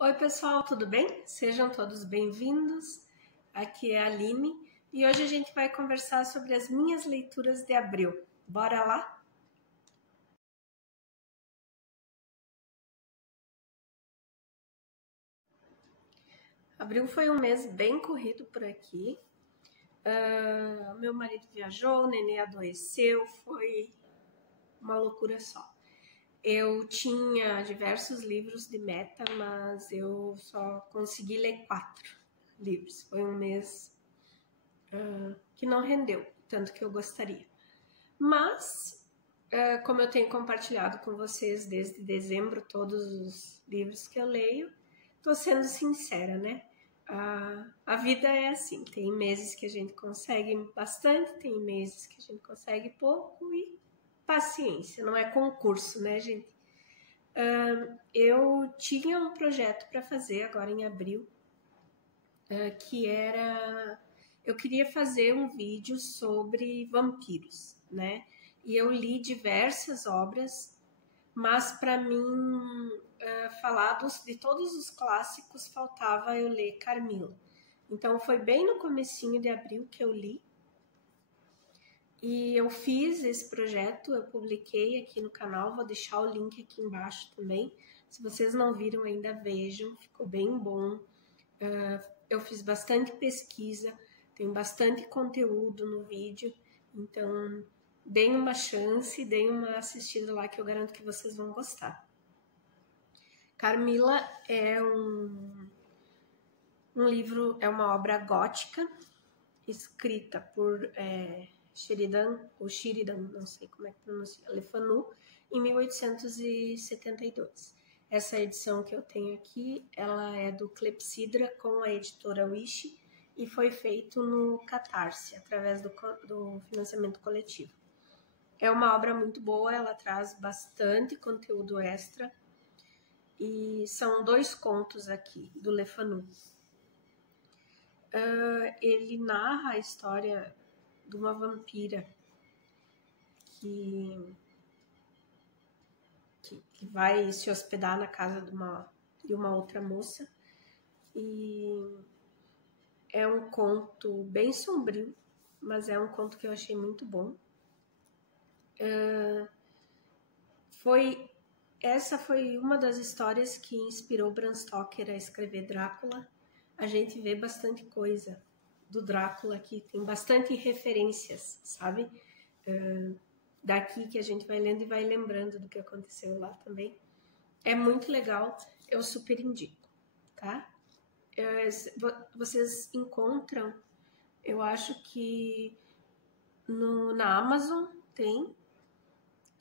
Oi, pessoal, tudo bem? Sejam todos bem-vindos. Aqui é a Aline e hoje a gente vai conversar sobre as minhas leituras de abril. Bora lá? Abril foi um mês bem corrido por aqui. Meu marido viajou, o nenê adoeceu, foi uma loucura só. Eu tinha diversos livros de meta, mas eu só consegui ler 4 livros. Foi um mês que não rendeu tanto que eu gostaria. Mas, como eu tenho compartilhado com vocês desde dezembro todos os livros que eu leio, tô sendo sincera, né? A vida é assim, tem meses que a gente consegue bastante, tem meses que a gente consegue pouco e paciência, não é concurso, né, gente? Eu tinha um projeto para fazer agora em abril, que era... Eu queria fazer um vídeo sobre vampiros, né? E eu li diversas obras, mas para mim falar de todos os clássicos faltava eu ler Carmila. Então foi bem no comecinho de abril que eu li. E eu fiz esse projeto, eu publiquei aqui no canal, vou deixar o link aqui embaixo também. Se vocês não viram ainda, vejam, ficou bem bom. Eu fiz bastante pesquisa, tem bastante conteúdo no vídeo, então deem uma chance, deem uma assistida lá que eu garanto que vocês vão gostar. Carmila é um livro, é uma obra gótica, escrita por Sheridan, não sei como é que pronuncia, Le Fanu, em 1872. Essa edição que eu tenho aqui, ela é do Clepsydra com a editora Wish e foi feito no Catarse, através do financiamento coletivo. É uma obra muito boa, ela traz bastante conteúdo extra e são 2 contos aqui do Le Fanu. Ele narra a história de uma vampira que vai se hospedar na casa de uma outra moça, e é um conto bem sombrio, mas é um conto que eu achei muito bom. Essa foi uma das histórias que inspirou Bram Stoker a escrever Drácula. A gente vê bastante coisa do Drácula aqui, tem bastante referências, sabe? Daqui que a gente vai lendo e vai lembrando do que aconteceu lá também. É muito legal, eu super indico, tá? Vocês encontram, eu acho que na Amazon tem,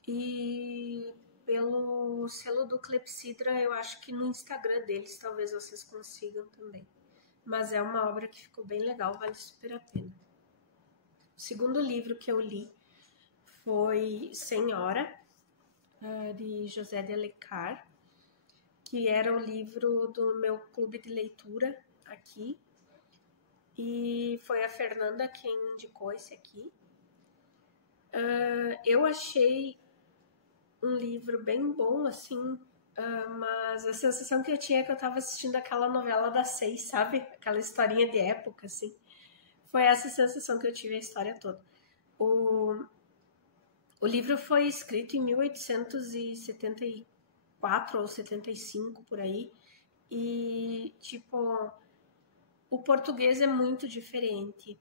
e pelo selo do Clepsydra, eu acho que no Instagram deles talvez vocês consigam também. Mas é uma obra que ficou bem legal, vale super a pena. O segundo livro que eu li foi Senhora, de José de Alencar, que era o livro do meu clube de leitura aqui. E foi a Fernanda quem indicou esse aqui. Eu achei um livro bem bom, assim, mas a sensação que eu tinha é que eu estava assistindo aquela novela das 6, sabe? Aquela historinha de época, assim. Foi essa sensação que eu tive a história toda. O livro foi escrito em 1874 ou 75, por aí. E, tipo, o português é muito diferente.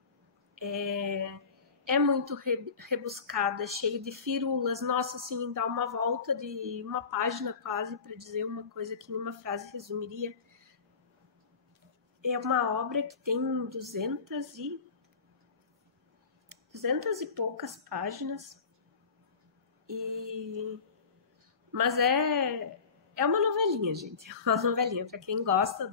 É muito rebuscado, é cheio de firulas. Nossa, assim, dá uma volta de uma página quase para dizer uma coisa que em uma frase resumiria. É uma obra que tem 200 e poucas páginas. Mas é uma novelinha, gente. É uma novelinha. Para quem gosta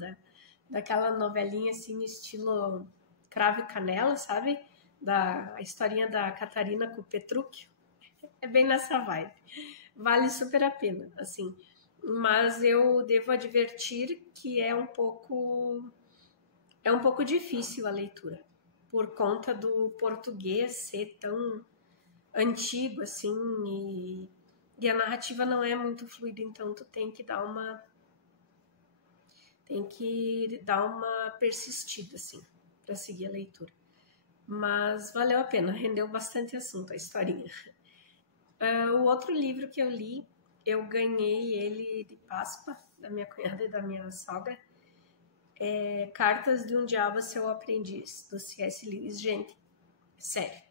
daquela novelinha assim, estilo Cravo e Canela, sabe? A historinha da Catarina com o Petrúquio. É bem nessa vibe. Vale super a pena, assim. Mas eu devo advertir que é um pouco difícil a leitura, por conta do português ser tão antigo, assim, e a narrativa não é muito fluida, então tu tem que dar Tem que dar uma persistida, assim, para seguir a leitura. Mas valeu a pena, rendeu bastante assunto a historinha. O outro livro que eu li, eu ganhei ele de Páscoa, da minha cunhada e da minha sogra, é Cartas de um Diabo a Seu Aprendiz, do C.S. Lewis. Gente, sério,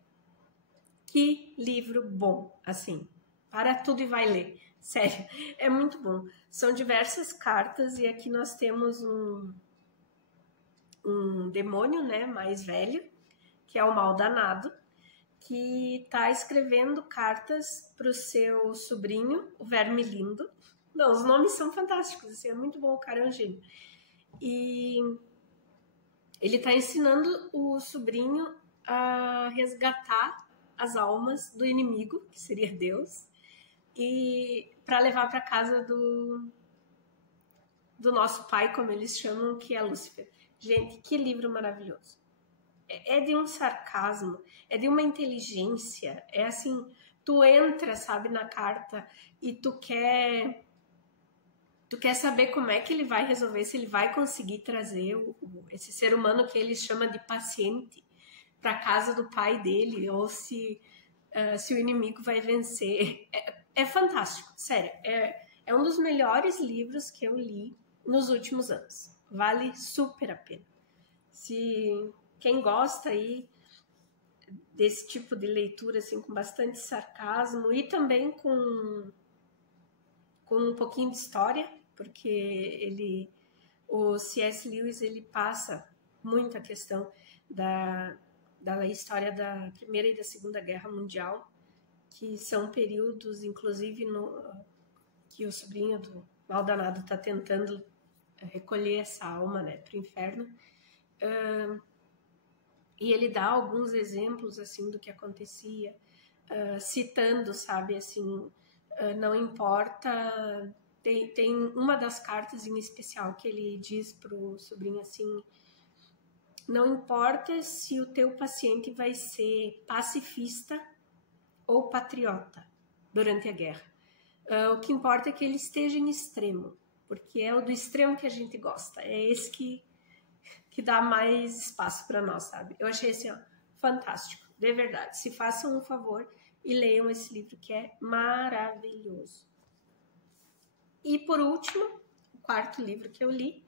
que livro bom, assim, para tudo e vai ler, sério, é muito bom. São diversas cartas e aqui nós temos um demônio, né, mais velho, que é o Mal Danado, que está escrevendo cartas para o seu sobrinho, o Verme Lindo. Não, os nomes são fantásticos, assim, é muito bom, o cara é um gênio. E ele está ensinando o sobrinho a resgatar as almas do inimigo, que seria Deus, e para levar para casa do nosso pai, como eles chamam, que é Lúcifer. Gente, que livro maravilhoso. É de um sarcasmo, é de uma inteligência, é assim, tu entra, sabe, na carta e tu quer saber como é que ele vai resolver, se ele vai conseguir trazer esse ser humano que ele chama de paciente para casa do pai dele, ou se o inimigo vai vencer. É fantástico, sério. É um dos melhores livros que eu li nos últimos anos. Vale super a pena. Se quem gosta aí desse tipo de leitura, assim, com bastante sarcasmo e também com um pouquinho de história, porque o C.S. Lewis, ele passa muito a questão da história da Primeira e da Segunda Guerra Mundial, que são períodos, inclusive, que o sobrinho do Mal Danado está tentando recolher essa alma, né, para o inferno. E ele dá alguns exemplos, assim, do que acontecia, citando, sabe, assim, não importa... Tem uma das cartas em especial que ele diz pro sobrinho assim: não importa se o teu paciente vai ser pacifista ou patriota durante a guerra. O que importa é que ele esteja em extremo, porque é o do extremo que a gente gosta. É esse que dá mais espaço para nós, sabe? Eu achei assim, ó, fantástico, de verdade. Se façam um favor e leiam esse livro que é maravilhoso. E por último, o quarto livro que eu li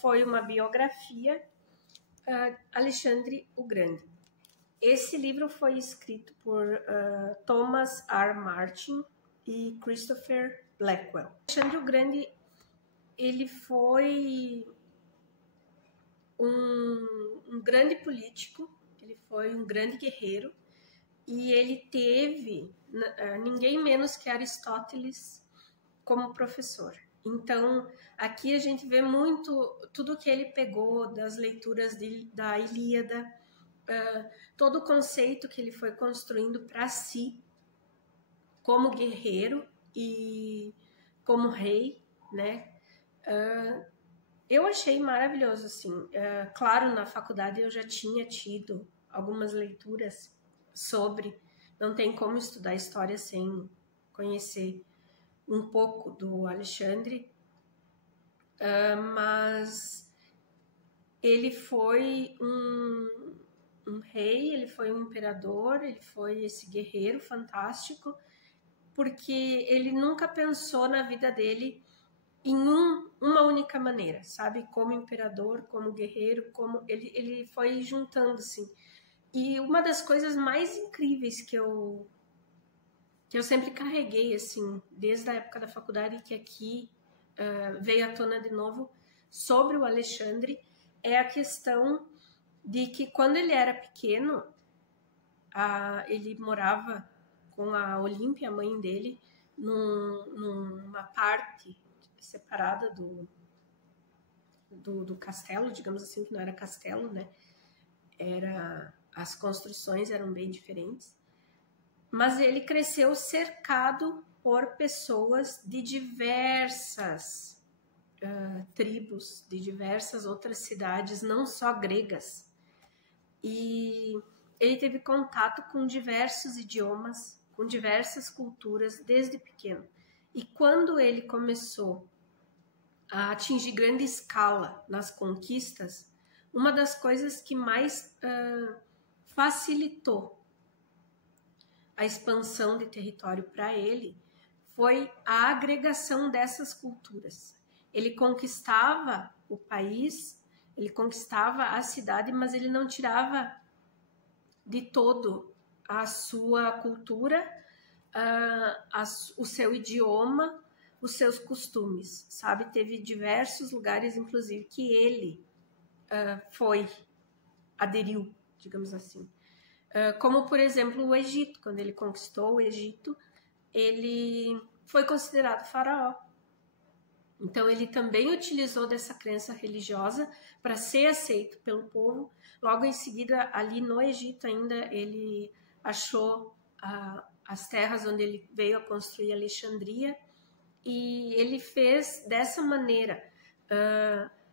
foi uma biografia, Alexandre o Grande. Esse livro foi escrito por Thomas R. Martin e Christopher Blackwell. Alexandre o Grande, ele foi um grande político, ele foi um grande guerreiro, e ele teve ninguém menos que Aristóteles como professor. Então, aqui a gente vê muito tudo que ele pegou das leituras da Ilíada, todo o conceito que ele foi construindo para si como guerreiro e como rei, né? Eu achei maravilhoso, assim. Claro, na faculdade eu já tinha tido algumas leituras sobre, não tem como estudar história sem conhecer um pouco do Alexandre, mas ele foi um rei, ele foi um imperador, ele foi esse guerreiro fantástico, porque ele nunca pensou na vida dele em uma única maneira, sabe? Como imperador, como guerreiro, como ele foi juntando, assim. E uma das coisas mais incríveis que eu sempre carreguei, assim, desde a época da faculdade, que aqui veio à tona de novo, sobre o Alexandre, é a questão de que quando ele era pequeno, ele morava com a Olímpia, a mãe dele, numa parte separada do castelo, digamos assim, que não era castelo, né? As construções eram bem diferentes. Mas ele cresceu cercado por pessoas de diversas tribos, de diversas outras cidades, não só gregas. E ele teve contato com diversos idiomas, com diversas culturas desde pequeno. E quando ele começou a atingir grande escala nas conquistas, uma das coisas que mais facilitou a expansão de território para ele foi a agregação dessas culturas. Ele conquistava o país, ele conquistava a cidade, mas ele não tirava de todo a sua cultura, o seu idioma, os seus costumes, sabe? Teve diversos lugares, inclusive, que ele aderiu, digamos assim. Como, por exemplo, o Egito. Quando ele conquistou o Egito, ele foi considerado faraó. Então, ele também utilizou dessa crença religiosa para ser aceito pelo povo. Logo em seguida, ali no Egito ainda, ele achou as terras onde ele veio a construir Alexandria, e ele fez dessa maneira,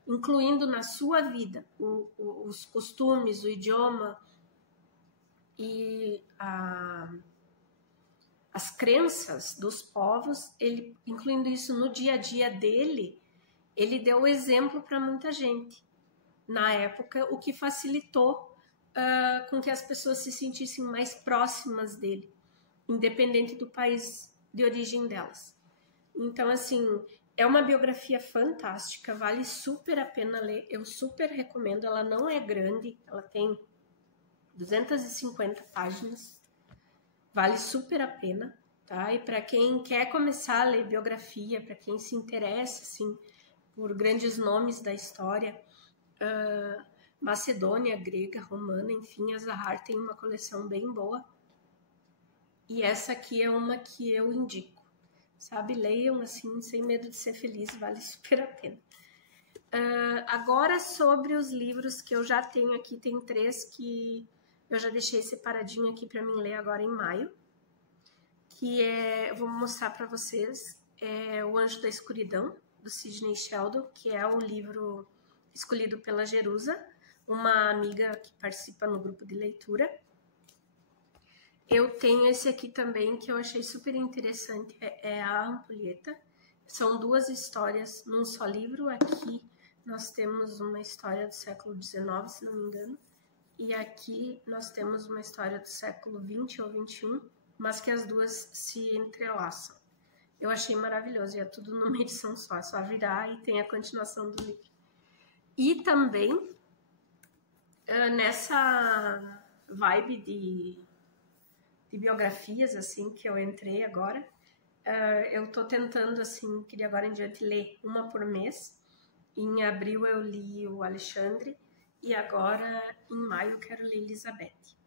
incluindo na sua vida os costumes, o idioma e as crenças dos povos, ele incluindo isso no dia a dia dele, ele deu exemplo para muita gente na época, o que facilitou com que as pessoas se sentissem mais próximas dele, independente do país de origem delas. Então, assim, é uma biografia fantástica, vale super a pena ler, eu super recomendo. Ela não é grande, ela tem 250 páginas, vale super a pena, tá? E para quem quer começar a ler biografia, para quem se interessa, assim, por grandes nomes da história, Macedônia, grega, romana, enfim, a Zahar tem uma coleção bem boa. E essa aqui é uma que eu indico. Sabe, leiam assim, sem medo de ser feliz, vale super a pena. Agora sobre os livros que eu já tenho aqui, tem 3 que eu já deixei separadinho aqui para mim ler agora em maio, que eu vou mostrar para vocês, é O Anjo da Escuridão, do Sidney Sheldon, que é o livro escolhido pela Jerusa, uma amiga que participa no grupo de leitura. Eu tenho esse aqui também, que eu achei super interessante, é A Ampulheta. São 2 histórias num só livro. Aqui nós temos uma história do século XIX, se não me engano, e aqui nós temos uma história do século XX ou XXI, mas que as duas se entrelaçam. Eu achei maravilhoso, e é tudo numa edição só, é só virar e tem a continuação do livro. E também, nessa vibe de biografias, assim, que eu entrei agora, eu tô tentando, assim, que de agora em diante ler uma por mês. Em abril eu li o Alexandre, e agora em maio eu quero ler Elizabeth.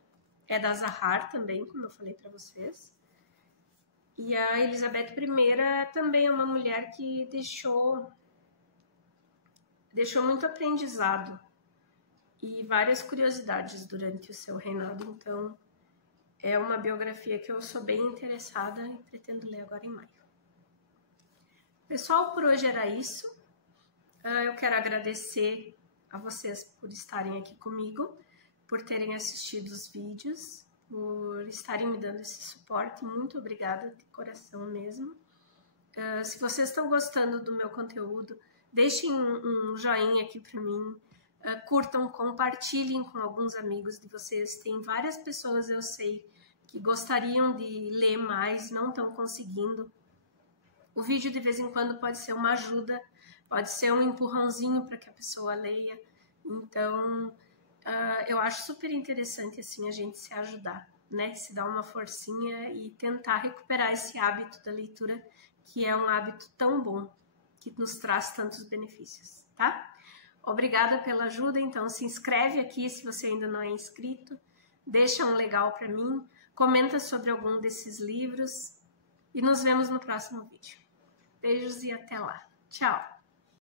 É da Zahar também, como eu falei para vocês. E a Elizabeth I também é uma mulher que deixou muito aprendizado e várias curiosidades durante o seu reinado. Então, é uma biografia que eu sou bem interessada e pretendo ler agora em maio. Pessoal, por hoje era isso. Eu quero agradecer a vocês por estarem aqui comigo, por terem assistido os vídeos, por estarem me dando esse suporte. Muito obrigada, de coração mesmo. Se vocês estão gostando do meu conteúdo, deixem um joinha aqui para mim. Curtam, compartilhem com alguns amigos de vocês. Tem várias pessoas, eu sei, que gostariam de ler mais, não estão conseguindo. O vídeo de vez em quando pode ser uma ajuda, pode ser um empurrãozinho para que a pessoa leia. Então, eu acho super interessante assim a gente se ajudar, né? Se dar uma forcinha e tentar recuperar esse hábito da leitura, que é um hábito tão bom, que nos traz tantos benefícios, tá? Obrigada pela ajuda, então se inscreve aqui se você ainda não é inscrito, deixa um legal para mim, comenta sobre algum desses livros e nos vemos no próximo vídeo. Beijos e até lá. Tchau!